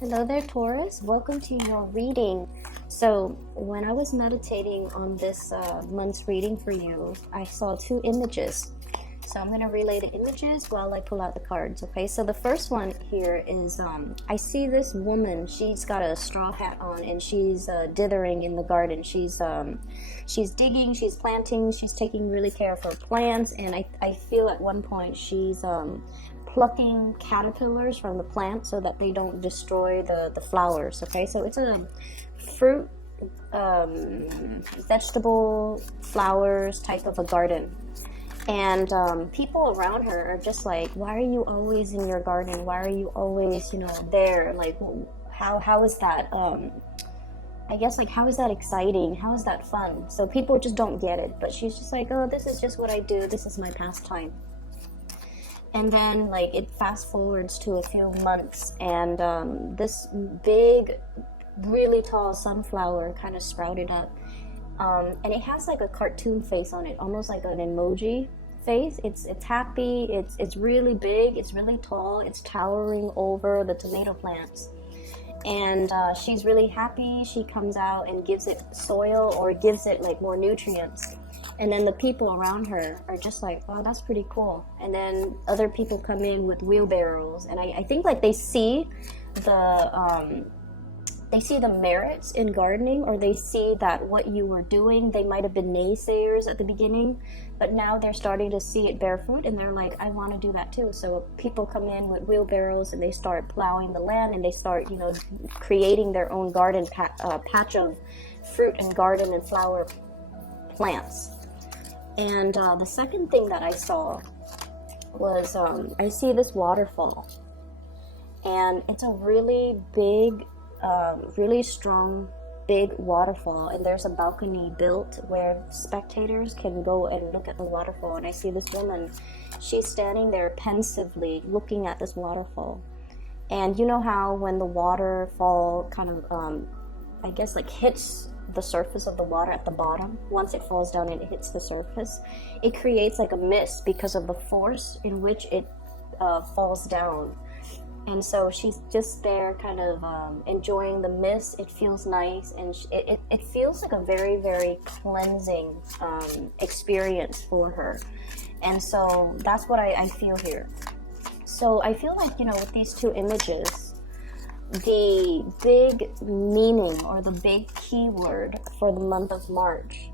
Hello there, Taurus. Welcome to your reading. So, when I was meditating on this month's reading for you, I saw two images. So, I'm going to relay the images while I pull out the cards, okay? So, the first one here is I see this woman. She's got a straw hat on and she's dithering in the garden. She's digging, she's planting, she's taking really care of her plants. And I feel at one point she's plucking caterpillars from the plant so that they don't destroy the flowers. Okay, so it's a fruit, vegetable, flowers type of a garden. And people around her are just like, why are you always in your garden? Why are you always, there? Like, how is that? I guess, like, how is that exciting? How is that fun? So people just don't get it. But she's just like, oh, this is just what I do. This is my pastime. And then, like, it fast forwards to a few months, and this big, really tall sunflower kind of sprouted up. And it has like a cartoon face on it, almost like an emoji face. It's happy, it's really big, it's really tall, it's towering over the tomato plants. And she's really happy. She comes out and gives it soil or gives it like more nutrients. And then the people around her are just like, wow, that's pretty cool. And then other people come in with wheelbarrows, and I think like they see the merits in gardening, or they see that what you were doing, they might have been naysayers at the beginning, but now they're starting to see it bear fruit, and they're like, I want to do that too. So people come in with wheelbarrows and they start plowing the land, and they start, creating their own garden patch of fruit and garden and flower plants. And the second thing that I saw was I see this waterfall, and it's a really big, really strong, big waterfall, and there's a balcony built where spectators can go and look at the waterfall. And I see this woman, she's standing there pensively looking at this waterfall. And you know how when the waterfall kind of I guess like hits the surface of the water at the bottom, once it falls down and it hits the surface, it creates like a mist because of the force in which it falls down. And so she's just there kind of enjoying the mist. It feels nice, and it feels like a very, very cleansing experience for her. And so that's what I feel here. So I feel like, with these two images, the big meaning or the big keyword for the month of March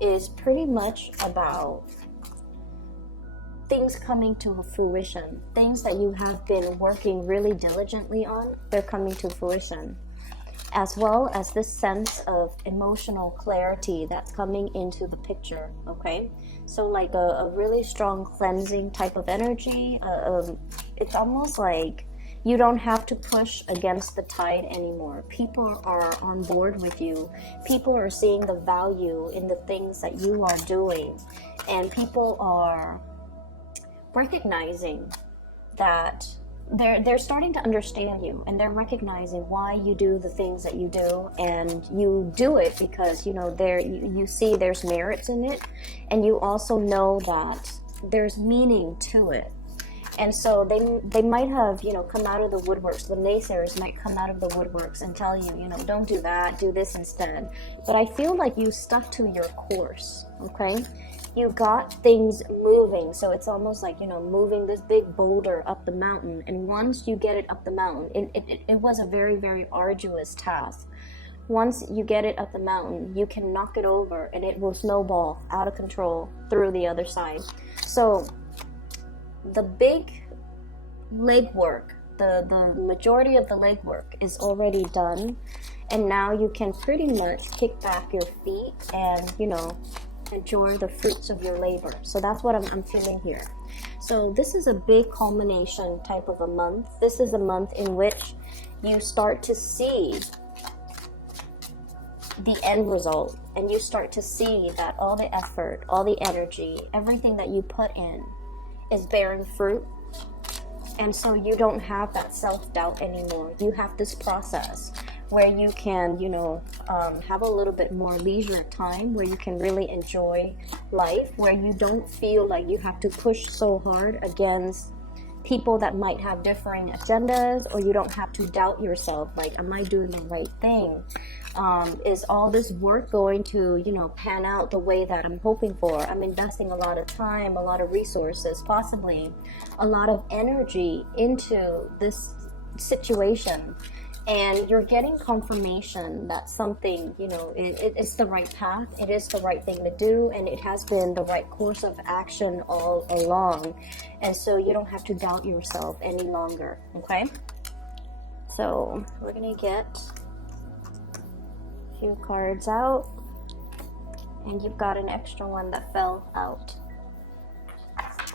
is pretty much about things coming to fruition. Things that you have been working really diligently on, they're coming to fruition. As well as this sense of emotional clarity that's coming into the picture, okay? So like a really strong cleansing type of energy. It's almost like you don't have to push against the tide anymore. People are on board with you. People are seeing the value in the things that you are doing. And people are recognizing that they're starting to understand you, and they're recognizing why you do the things that you do, and you do it because you see there's merits in it, and you also know that there's meaning to it. And so they might have, come out of the woodworks. The naysayers might come out of the woodworks and tell you, don't do that, do this instead. But I feel like you stuck to your course, okay? You got things moving. So it's almost like, moving this big boulder up the mountain. And once you get it up the mountain, it was a very, very arduous task. Once you get it up the mountain, you can knock it over and it will snowball out of control through the other side. So the big legwork, the majority of the legwork is already done, and now you can pretty much kick back your feet and enjoy the fruits of your labor. So that's what I'm feeling here. So this is a big culmination type of a month. This is a month in which you start to see the end result, and you start to see that all the effort, all the energy, everything that you put in is bearing fruit. And so you don't have that self-doubt anymore. You have this process where you can, have a little bit more leisure time, where you can really enjoy life, where you don't feel like you have to push so hard against people that might have differing agendas, or you don't have to doubt yourself, like, am I doing the right thing? Is all this work going to, pan out the way that I'm hoping for? I'm investing a lot of time, a lot of resources, possibly a lot of energy into this situation, and you're getting confirmation that something, it's the right path, it is the right thing to do, and it has been the right course of action all along. And so you don't have to doubt yourself any longer, okay? So we're gonna get a few cards out, and you've got an extra one that fell out.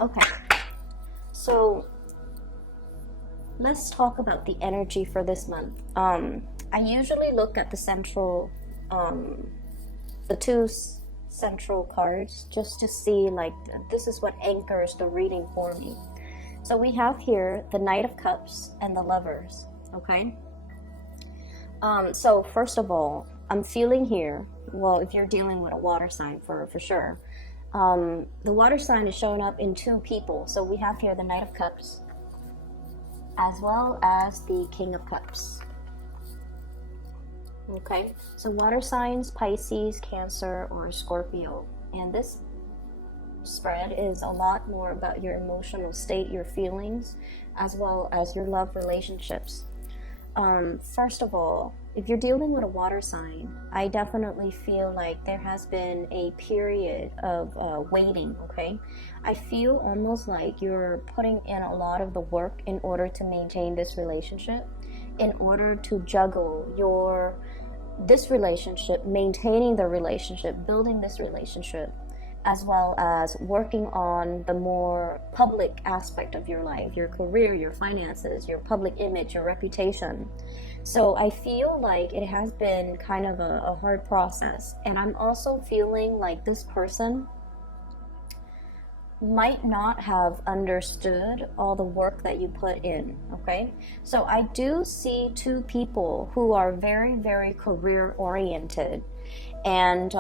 Okay, so let's talk about the energy for this month. I usually look at the central, the two central cards, just to see, like, this is what anchors the reading for me. So we have here the Knight of Cups and the Lovers, okay? So first of all, I'm feeling here, well, if you're dealing with a water sign for sure, the water sign is showing up in two people. So we have here the Knight of Cups as well as the King of Cups. Okay, so water signs, Pisces, Cancer, or Scorpio. And this spread is a lot more about your emotional state, your feelings, as well as your love relationships. First of all, if you're dealing with a water sign, I definitely feel like there has been a period of waiting, okay? I feel almost like you're putting in a lot of the work in order to maintain this relationship, in order to juggle this relationship, maintaining the relationship, building this relationship, as well as working on the more public aspect of your life, your career, your finances, your public image, your reputation. So I feel like it has been kind of a hard process. And I'm also feeling like this person might not have understood all the work that you put in, okay? So I do see two people who are very, very career oriented. And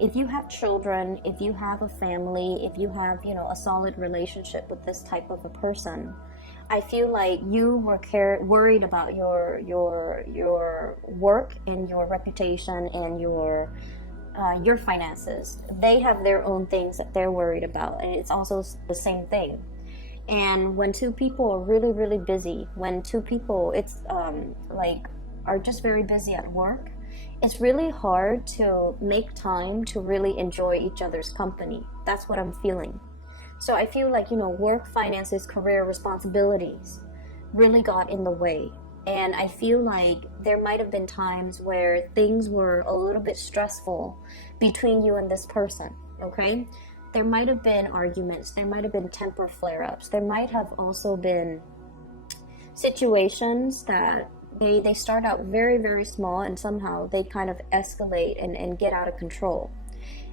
if you have children, if you have a family, if you have, a solid relationship with this type of a person, I feel like you were worried about your work and your reputation and your finances. They have their own things that they're worried about, and it's also the same thing. And when two people are really, really busy, when two people are just very busy at work, it's really hard to make time to really enjoy each other's company. That's what I'm feeling. So I feel like, work, finances, career, responsibilities really got in the way. And I feel like there might have been times where things were a little bit stressful between you and this person, okay? There might have been arguments. There might have been temper flare-ups. There might have also been situations that they start out very, very small, and somehow they kind of escalate and get out of control.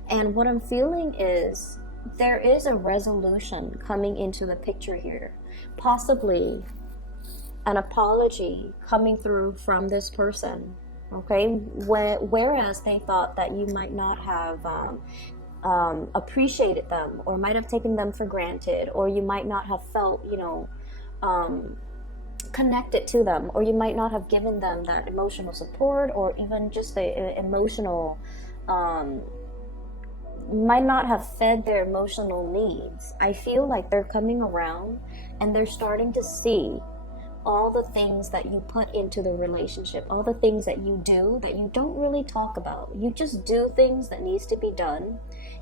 And what I'm feeling is there is a resolution coming into the picture here. Possibly an apology coming through from this person, okay? Whereas they thought that you might not have appreciated them, or might have taken them for granted, or you might not have felt, connected to them, or you might not have given them that emotional support, or even just the emotional, might not have fed their emotional needs. I feel like they're coming around and they're starting to see all the things that you put into the relationship, all the things that you do that you don't really talk about. You just do things that needs to be done.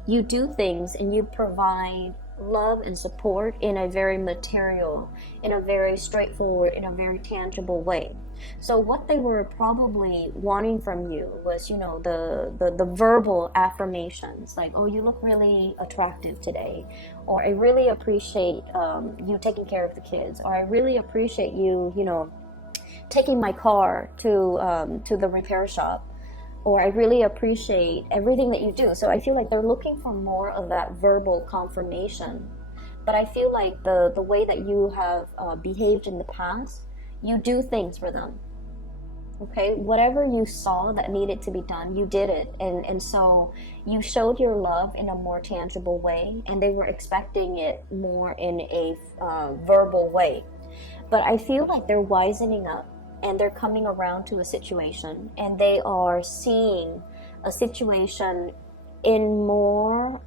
You do things and you provide love and support in a very material, in a very straightforward, in a very tangible way. So what they were probably wanting from you was, the verbal affirmations, like, oh, you look really attractive today, or I really appreciate you taking care of the kids, or I really appreciate you, taking my car to the repair shop, or I really appreciate everything that you do. So I feel like they're looking for more of that verbal confirmation. But I feel like the way that you have behaved in the past, you do things for them, Okay, whatever you saw that needed to be done, you did it. And so you showed your love in a more tangible way, and they were expecting it more in a verbal way. But I feel like they're wisening up, and they're coming around to a situation, and they are seeing a situation in more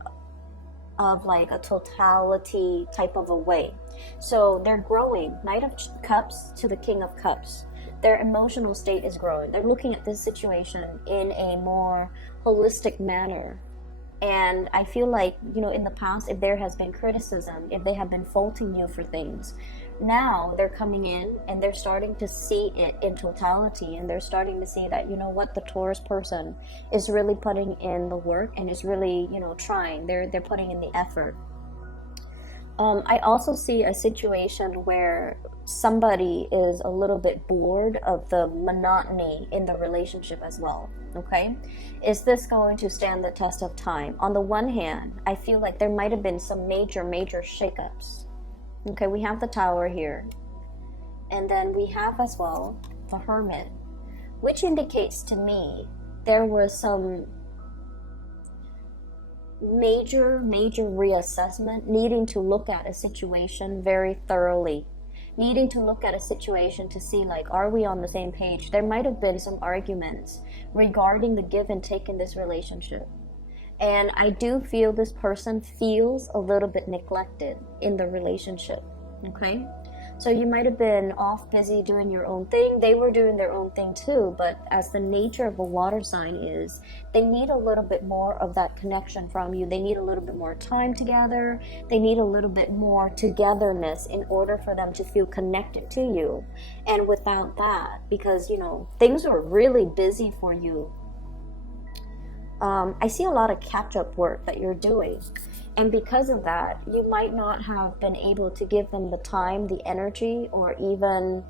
of like a totality type of a way. So they're growing. Knight of Cups to the King of Cups. Their emotional state is growing. They're looking at this situation in a more holistic manner. And I feel like, in the past, if there has been criticism, if they have been faulting you for things, now they're coming in and they're starting to see it in totality, and they're starting to see that, what, the Taurus person is really putting in the work and is really, trying. They're putting in the effort. I also see a situation where somebody is a little bit bored of the monotony in the relationship as well. Okay, is this going to stand the test of time? On the one hand, I feel like there might have been some major shakeups. Okay, we have the Tower here, and then we have as well the Hermit, which indicates to me there was some major reassessment, needing to look at a situation very thoroughly, needing to look at a situation to see, like, are we on the same page? There might have been some arguments regarding the give and take in this relationship, and I do feel this person feels a little bit neglected in the relationship. Okay, so you might have been off busy doing your own thing. They were doing their own thing too, but as the nature of a water sign is, they need a little bit more of that connection from you. They need a little bit more time together. They need a little bit more togetherness in order for them to feel connected to you. And without that, because, things are really busy for you, I see a lot of catch-up work that you're doing. And because of that, you might not have been able to give them the time, the energy, or even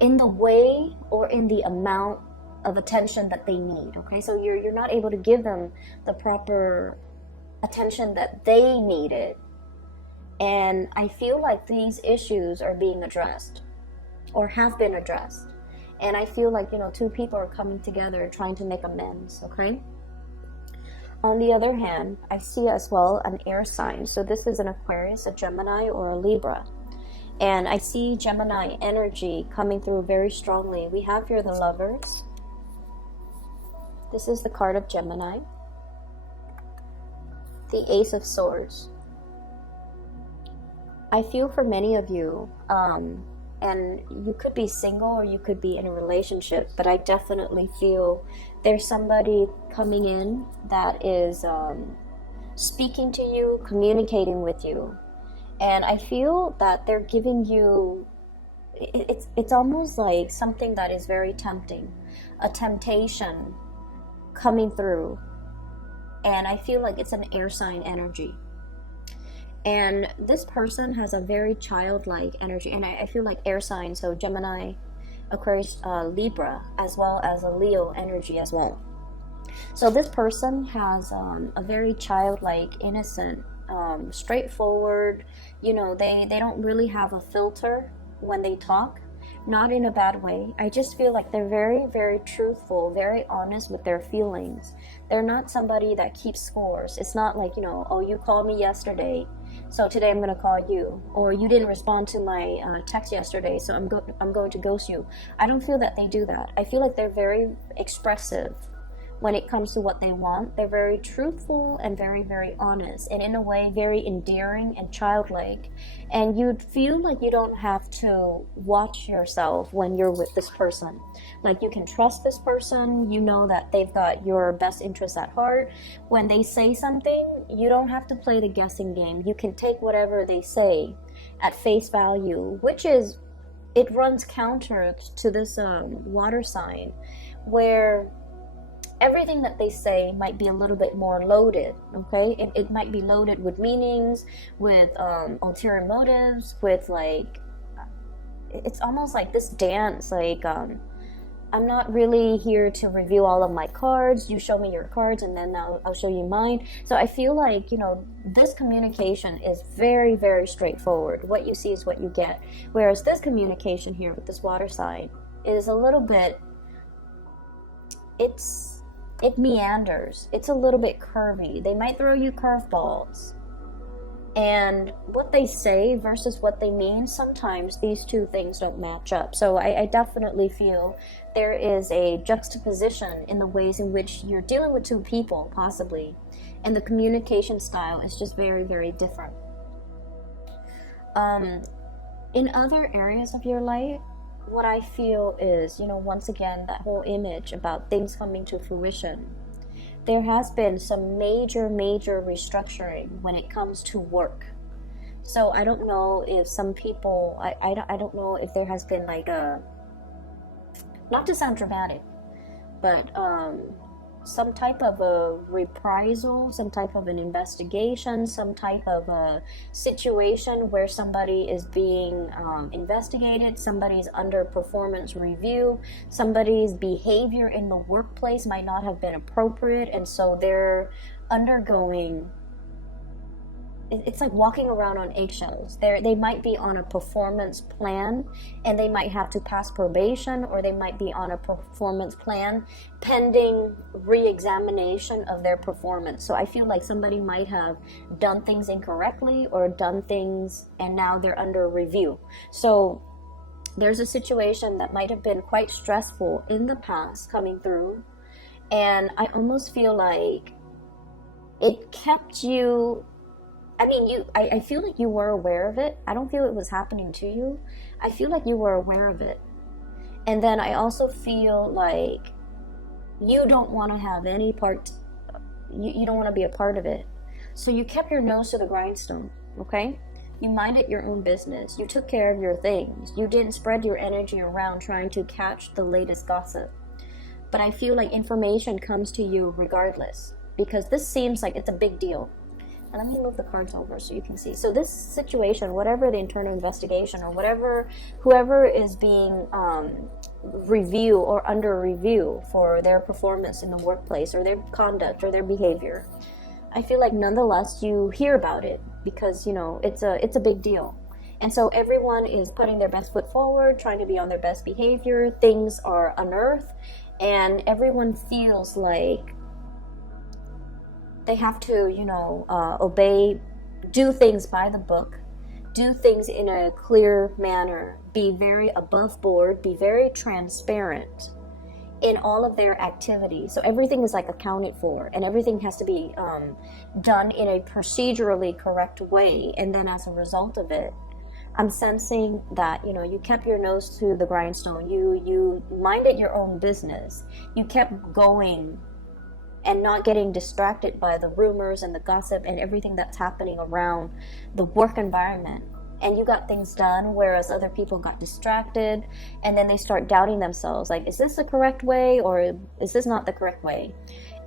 in the way or in the amount of attention that they need. Okay, so you're not able to give them the proper attention that they needed. And I feel like these issues are being addressed or have been addressed. And I feel like, two people are coming together trying to make amends. Okay. On the other hand, I see as well an air sign. So this is an Aquarius, a Gemini, or a Libra. And I see Gemini energy coming through very strongly. We have here the Lovers. This is the card of Gemini. The Ace of Swords. I feel for many of you, and you could be single or you could be in a relationship, but I definitely feel there's somebody coming in that is speaking to you, communicating with you. And I feel that they're giving you, it's almost like something that is very tempting, a temptation coming through. And I feel like it's an air sign energy. And this person has a very childlike energy. And I feel like air signs, so Gemini, Aquarius, Libra, as well as a Leo energy as well. So this person has a very childlike, innocent, straightforward, they don't really have a filter when they talk. Not in a bad way. I just feel like they're very, very truthful, very honest with their feelings. They're not somebody that keeps scores. It's not like, oh, you called me yesterday, so today I'm going to call you. Or you didn't respond to my text yesterday, so I'm going to ghost you. I don't feel that they do that. I feel like they're very expressive when it comes to what they want. They're very truthful and very, very honest, and in a way very endearing and childlike. And you'd feel like you don't have to watch yourself when you're with this person. Like, you can trust this person. You know that they've got your best interests at heart. When they say something, you don't have to play the guessing game. You can take whatever they say at face value, which is, it runs counter to this water sign, where everything that they say might be a little bit more loaded. Okay, it might be loaded with meanings, with ulterior motives, with like, it's almost like this dance, like I'm not really here to review all of my cards. You show me your cards, and then I'll show you mine. So I feel like, this communication is very, very straightforward. What you see is what you get. Whereas this communication here with this water sign, is a little bit, it meanders. It's a little bit curvy. They might throw you curveballs. And what they say versus what they mean, sometimes these two things don't match up. So I definitely feel there is a juxtaposition in the ways in which you're dealing with two people, possibly. And the communication style is just very, very different. In other areas of your life, what I feel is, once again, that whole image about things coming to fruition. There has been some major restructuring when it comes to work. So I don't know if some people, I don't know if there has been like a, not to sound dramatic, but some type of a reprisal, some type of an investigation, some type of a situation where somebody is being investigated, somebody's under performance review, somebody's behavior in the workplace might not have been appropriate, and so they're undergoing, it's like walking around on eggshells. They might be on a performance plan and they might have to pass probation, or they might be on a performance plan pending re-examination of their performance. So I feel like somebody might have done things incorrectly or done things and now they're under review. So there's a situation that might have been quite stressful in the past coming through, and I almost feel like it kept you, I feel like you were aware of it. I don't feel it was happening to you. I feel like you were aware of it. And then I also feel like you don't want to have any part, you don't want to be a part of it. So you kept your nose to the grindstone, okay? You minded your own business. You took care of your things. You didn't spread your energy around trying to catch the latest gossip. But I feel like information comes to you regardless, because this seems like it's a big deal. Let me move the cards over so you can see. So this situation, whatever the internal investigation or whatever, whoever is being reviewed or under review for their performance in the workplace or their conduct or their behavior, I feel like nonetheless you hear about it because, it's a big deal. And so everyone is putting their best foot forward, trying to be on their best behavior. Things are unearthed and everyone feels like they have to, obey, do things by the book, do things in a clear manner, be very above board, be very transparent in all of their activities. So everything is like accounted for, and everything has to be done in a procedurally correct way. And then as a result of it, I'm sensing that, you kept your nose to the grindstone. You minded your own business. You kept going and not getting distracted by the rumors and the gossip and everything that's happening around the work environment. And you got things done, whereas other people got distracted, and then they start doubting themselves, like, is this the correct way or is this not the correct way?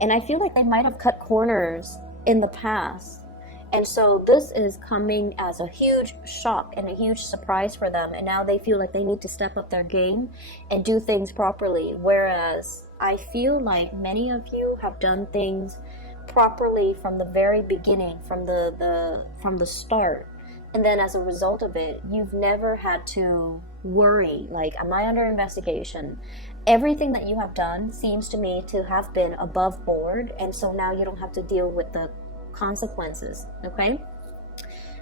And I feel like they might have cut corners in the past. And so this is coming as a huge shock and a huge surprise for them. And now they feel like they need to step up their game and do things properly. Whereas I feel like many of you have done things properly from the very beginning, from the start. And then as a result of it, you've never had to worry, like, am I under investigation? Everything that you have done seems to me to have been above board. And so now you don't have to deal with the consequences, okay?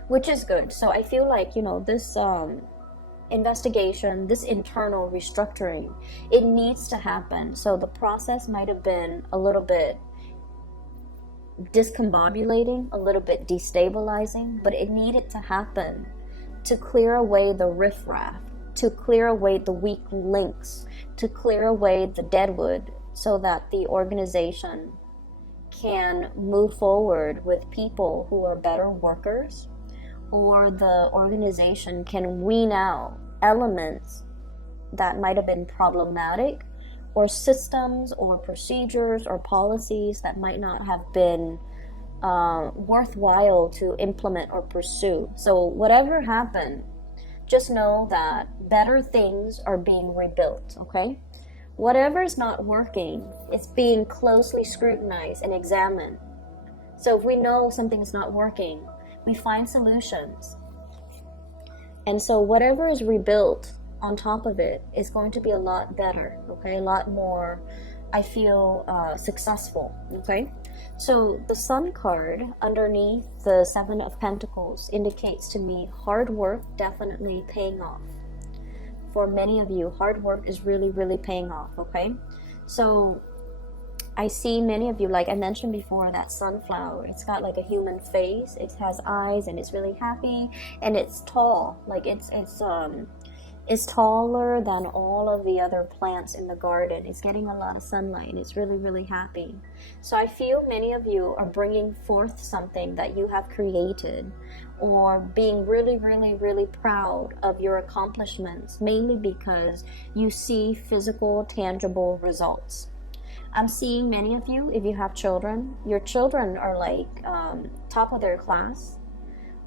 Which is good. So I feel like, this investigation, this internal restructuring, it needs to happen. So the process might have been a little bit discombobulating, a little bit destabilizing, but it needed to happen to clear away the riffraff, to clear away the weak links, to clear away the deadwood, so that the organization can move forward with people who are better workers, or the organization can wean out elements that might have been problematic, or systems or procedures or policies that might not have been worthwhile to implement or pursue. So whatever happened, just know that better things are being rebuilt, okay? Whatever is not working, it's being closely scrutinized and examined. So if we know something is not working, we find solutions. And so whatever is rebuilt on top of it is going to be a lot better, okay? A lot more, I feel, successful, okay? So the Sun card underneath the Seven of Pentacles indicates to me hard work definitely paying off. For many of you, hard work is really, really paying off, okay? So I see many of you, like I mentioned before, that sunflower, it's got like a human face, it has eyes, and it's really happy, and it's tall, like it's taller than all of the other plants in the garden. It's getting a lot of sunlight, and it's really, really happy. So I feel many of you are bringing forth something that you have created, or being really, really, really proud of your accomplishments, mainly because you see physical, tangible results. I'm seeing many of you, if you have children, your children are like top of their class.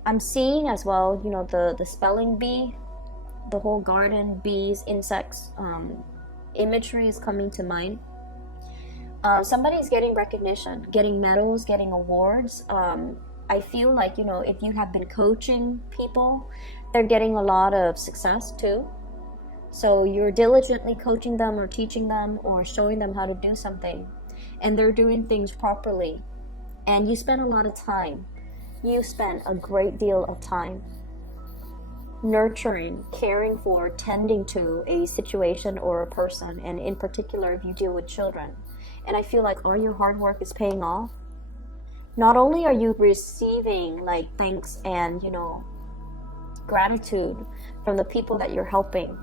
I'm seeing as well, you know, the spelling bee, the whole garden, bees, insects, imagery is coming to mind. Somebody's getting recognition, getting medals, getting awards. I feel like, you know, if you have been coaching people, they're getting a lot of success too. So you're diligently coaching them or teaching them or showing them how to do something, and they're doing things properly. And you spend a lot of time. You spend a great deal of time nurturing, caring for, tending to a situation or a person, and in particular if you deal with children. And I feel like all your hard work is paying off. Not only are you receiving like thanks and, you know, gratitude from the people that you're helping,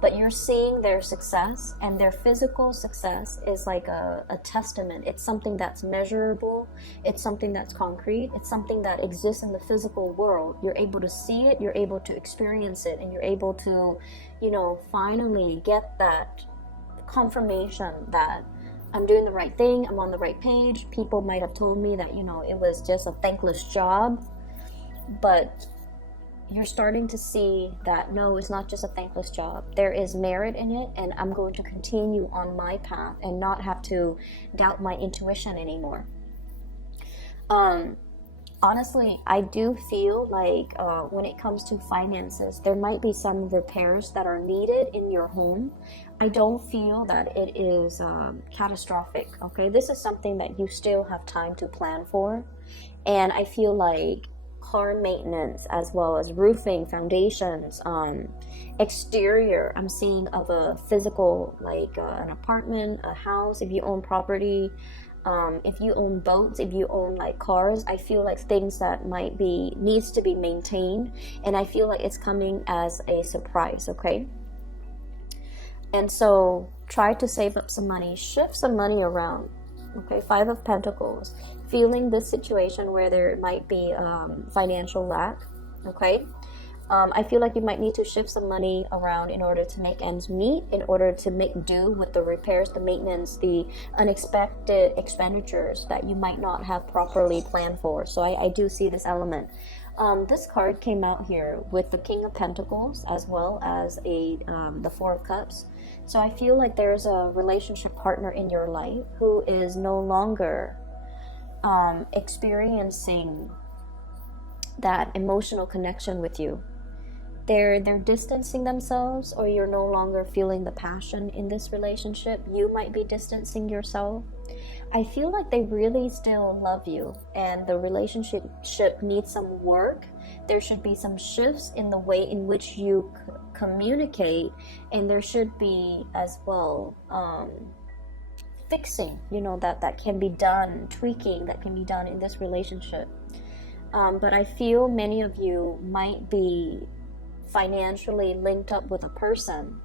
but you're seeing their success, and their physical success is like a testament. It's something that's measurable. It's something that's concrete. It's something that exists in the physical world. You're able to see it, you're able to experience it, and you're able to, you know, finally get that confirmation that I'm doing the right thing, I'm on the right page. People might have told me that, you know, it was just a thankless job, but you're starting to see that no, it's not just a thankless job. There is merit in it, and I'm going to continue on my path and not have to doubt my intuition anymore. Honestly, I do feel like when it comes to finances, there might be some repairs that are needed in your home. I don't feel that it is catastrophic, okay? This is something that you still have time to plan for. And I feel like car maintenance, as well as roofing, foundations, exterior, I'm seeing of a physical, like an apartment, a house, if you own property, if you own boats, if you own like cars, I feel like things that might be needs to be maintained, and I feel like it's coming as a surprise, okay? And so try to save up some money, shift some money around, okay? Five of Pentacles, feeling this situation where there might be financial lack, okay? I feel like you might need to shift some money around in order to make ends meet, in order to make do with the repairs, the maintenance, the unexpected expenditures that you might not have properly planned for. So I do see this element. This card came out here with the King of Pentacles as well as the Four of Cups. So I feel like there's a relationship partner in your life who is no longer experiencing that emotional connection with you. They're distancing themselves, or you're no longer feeling the passion in this relationship. You might be distancing yourself. I feel like they really still love you, and the relationship needs some work. There should be some shifts in the way in which you communicate, and there should be as well fixing, you know, that can be done, tweaking that can be done in this relationship. But I feel many of you might be financially linked up with a person,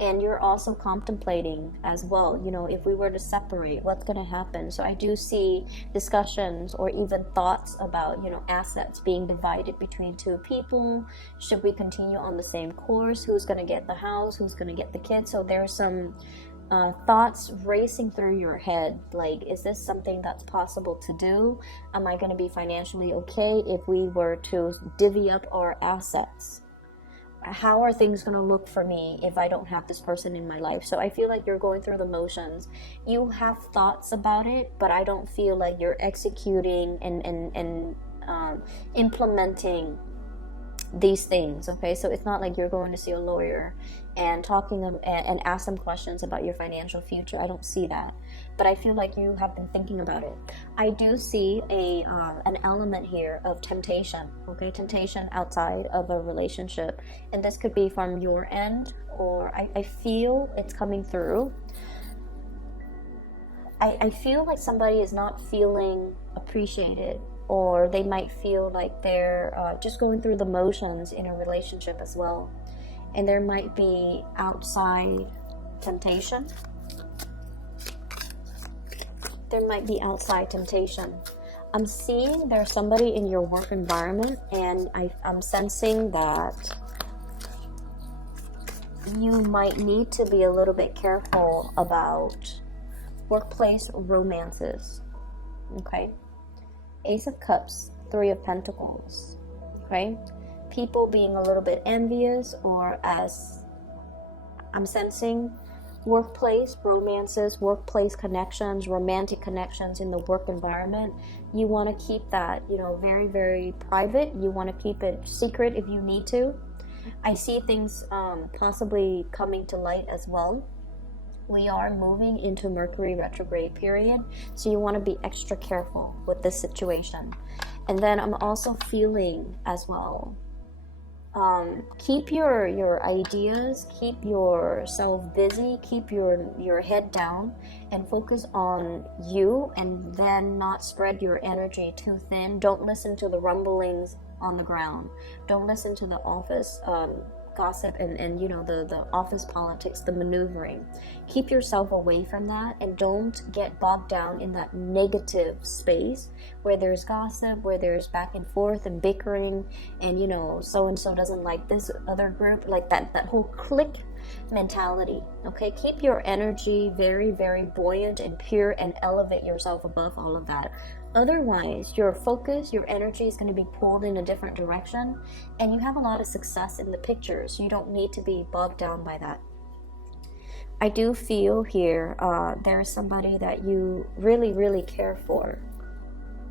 and you're also contemplating as well, you know, if we were to separate, what's going to happen? So I do see discussions or even thoughts about, you know, assets being divided between two people. Should we continue on the same course? Who's going to get the house? Who's going to get the kids? So there's some thoughts racing through your head, like, is this something that's possible to do? Am I going to be financially okay if we were to divvy up our assets? How are things going to look for me if I don't have this person in my life? So I feel like you're going through the motions. You have thoughts about it, but I don't feel like you're executing and implementing these things, okay? So it's not like you're going to see a lawyer and and ask them questions about your financial future. I don't see that, but I feel like you have been thinking about it. I do see an element here of temptation, okay? Temptation outside of a relationship, and this could be from your end, or I feel it's coming through. I feel like somebody is not feeling appreciated, or they might feel like they're just going through the motions in a relationship as well. And there might be outside temptation. There might be outside temptation. I'm seeing there's somebody in your work environment, and I'm sensing that you might need to be a little bit careful about workplace romances. Okay? Ace of Cups, Three of Pentacles. Okay? People being a little bit envious, or as I'm sensing, workplace romances, workplace connections, romantic connections in the work environment. You want to keep that, very, very private. You want to keep it secret if you need to. I see things possibly coming to light as well. We are moving into Mercury retrograde period, so you want to be extra careful with this situation. And then I'm also feeling as well, keep your ideas, keep yourself busy, keep your head down, and focus on you, and then not spread your energy too thin. Don't listen to the rumblings on the ground. Don't listen to the office gossip and the office politics, the maneuvering. Keep yourself away from that, and don't get bogged down in that negative space where there's gossip, where there's back and forth and bickering, and so and so doesn't like this other group, like that whole clique mentality. Okay, keep your energy very, very buoyant and pure, and elevate yourself above all of that. Otherwise, your focus, your energy is going to be pulled in a different direction, and you have a lot of success in the picture, so you don't need to be bogged down by that. I do feel here there's somebody that you really, really care for.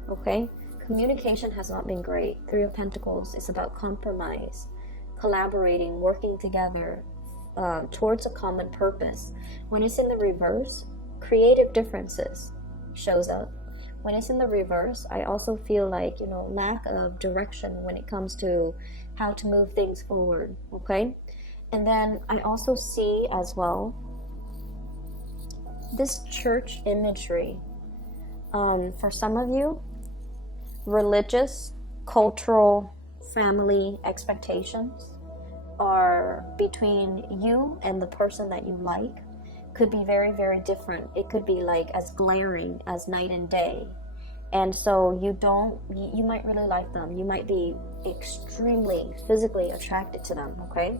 Okay? Communication has not been great. Three of Pentacles is about compromise, collaborating, working together towards a common purpose. When it's in the reverse, creative differences shows up. When it's in the reverse, I also feel like, lack of direction when it comes to how to move things forward, okay? And then I also see as well this church imagery. For some of you, religious, cultural, family expectations are between you and the person that you like. Could be very, very different. It could be like as glaring as night and day. And so you might really like them. You might be extremely physically attracted to them, okay?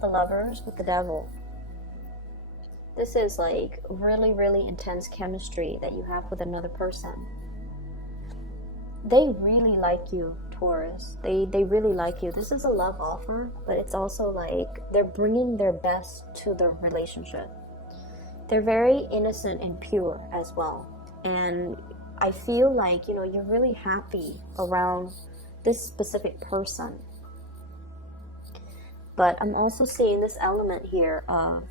The Lovers with the Devil. This is like really, really intense chemistry that you have with another person. They really like you, Taurus. They really like you. This is a love offer, but it's also like they're bringing their best to the relationship. They're very innocent and pure as well. And I feel like, you're really happy around this specific person. But I'm also seeing this element here of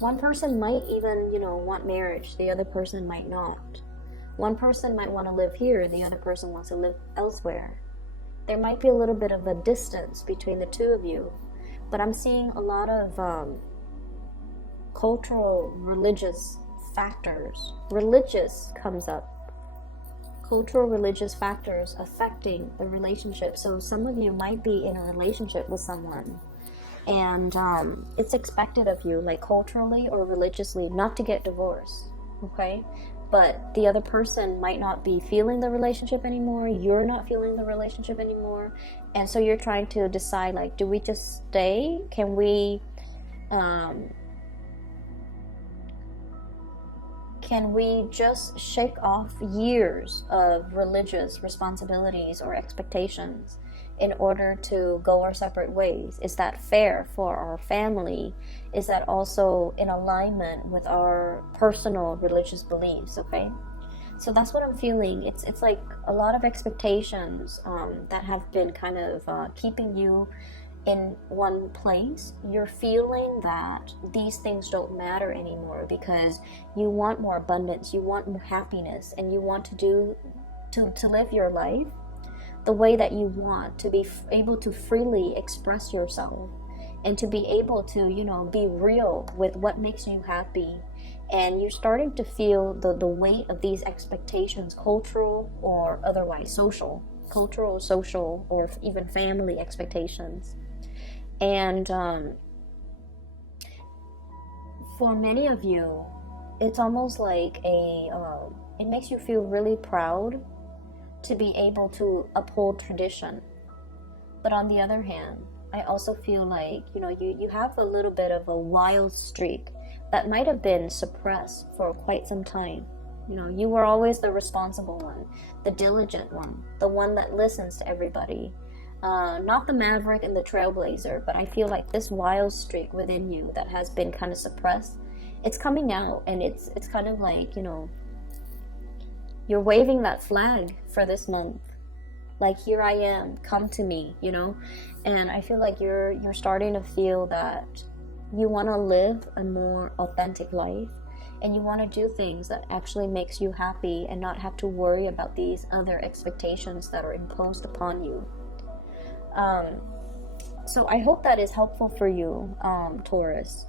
one person might even, want marriage. The other person might not. One person might want to live here. The other person wants to live elsewhere. There might be a little bit of a distance between the two of you. But I'm seeing a lot of cultural, religious factors. Religious comes up. Cultural, religious factors affecting the relationship. So some of you might be in a relationship with someone, and it's expected of you, like culturally or religiously, not to get divorced, okay? But the other person might not be feeling the relationship anymore. You're not feeling the relationship anymore. And so you're trying to decide, like, do we just stay? Can we just shake off years of religious responsibilities or expectations in order to go our separate ways? Is that fair for our family? Is that also in alignment with our personal religious beliefs, okay? So that's what I'm feeling. It's like a lot of expectations that have been kind of keeping you in one place. You're feeling that these things don't matter anymore because you want more abundance, you want more happiness, and you want to live your life the way that you want, to be able to freely express yourself and to be able to, you know, be real with what makes you happy. And you're starting to feel the weight of these expectations, cultural or otherwise, cultural, social, or even family expectations. And for many of you, it's almost like it makes you feel really proud to be able to uphold tradition. But on the other hand, I also feel like, you know, you have a little bit of a wild streak that might have been suppressed for quite some time. You know, you were always the responsible one, the diligent one, the one that listens to everybody. Not the maverick and the trailblazer, but I feel like this wild streak within you that has been kind of suppressed, it's coming out, and it's kind of like, you know, you're waving that flag for this month. Like, here I am, come to me, you know? And I feel like you're starting to feel that you want to live a more authentic life, and you want to do things that actually makes you happy and not have to worry about these other expectations that are imposed upon you. So I hope that is helpful for you, Taurus.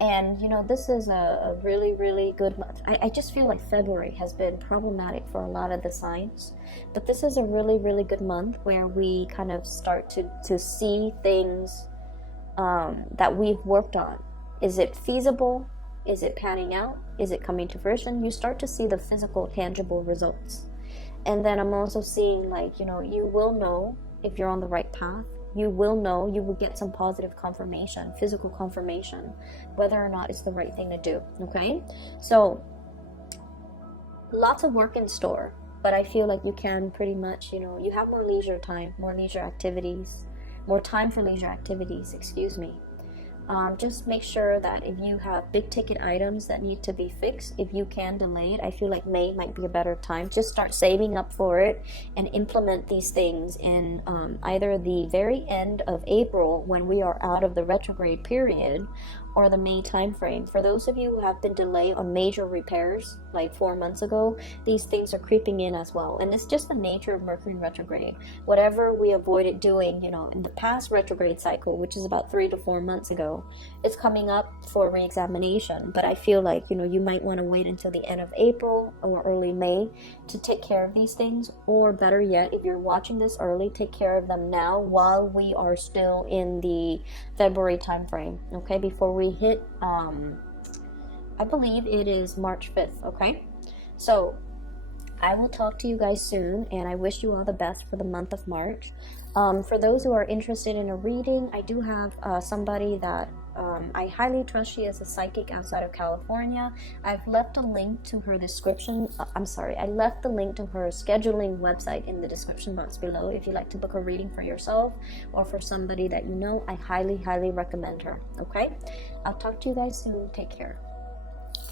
And, you know, this is a really, really good month. I just feel like February has been problematic for a lot of the signs. But this is a really, really good month where we kind of start to see things that we've worked on. Is it feasible? Is it panning out? Is it coming to fruition? You start to see the physical, tangible results. And then I'm also seeing, like, you know, you will know if you're on the right path. You will know, you will get some positive confirmation, physical confirmation, whether or not it's the right thing to do, okay? So, lots of work in store, but I feel like you can pretty much, you know, you have more leisure time, more leisure activities, more time for leisure activities, excuse me. Just make sure that if you have big ticket items that need to be fixed, if you can delay it, I feel like May might be a better time. Just start saving up for it and implement these things in either the very end of April, when we are out of the retrograde period, or the May time frame. For those of you who have been delayed on major repairs like 4 months ago, these things are creeping in as well. And it's just the nature of Mercury retrograde. Whatever we avoided doing, you know, in the past retrograde cycle, which is about 3 to 4 months ago, it's coming up for re-examination. But I feel like, you know, you might want to wait until the end of April or early May to take care of these things. Or better yet, if you're watching this early, take care of them now while we are still in the February time frame, okay? Before we hit, I believe it is March 5th, okay? So, I will talk to you guys soon, and I wish you all the best for the month of March. For those who are interested in a reading, I do have somebody that I highly trust. She is a psychic outside of California. I've left a link to her description. I left the link to her scheduling website in the description box below. If you'd like to book a reading for yourself or for somebody that you know, I highly, highly recommend her. Okay? I'll talk to you guys soon. Take care.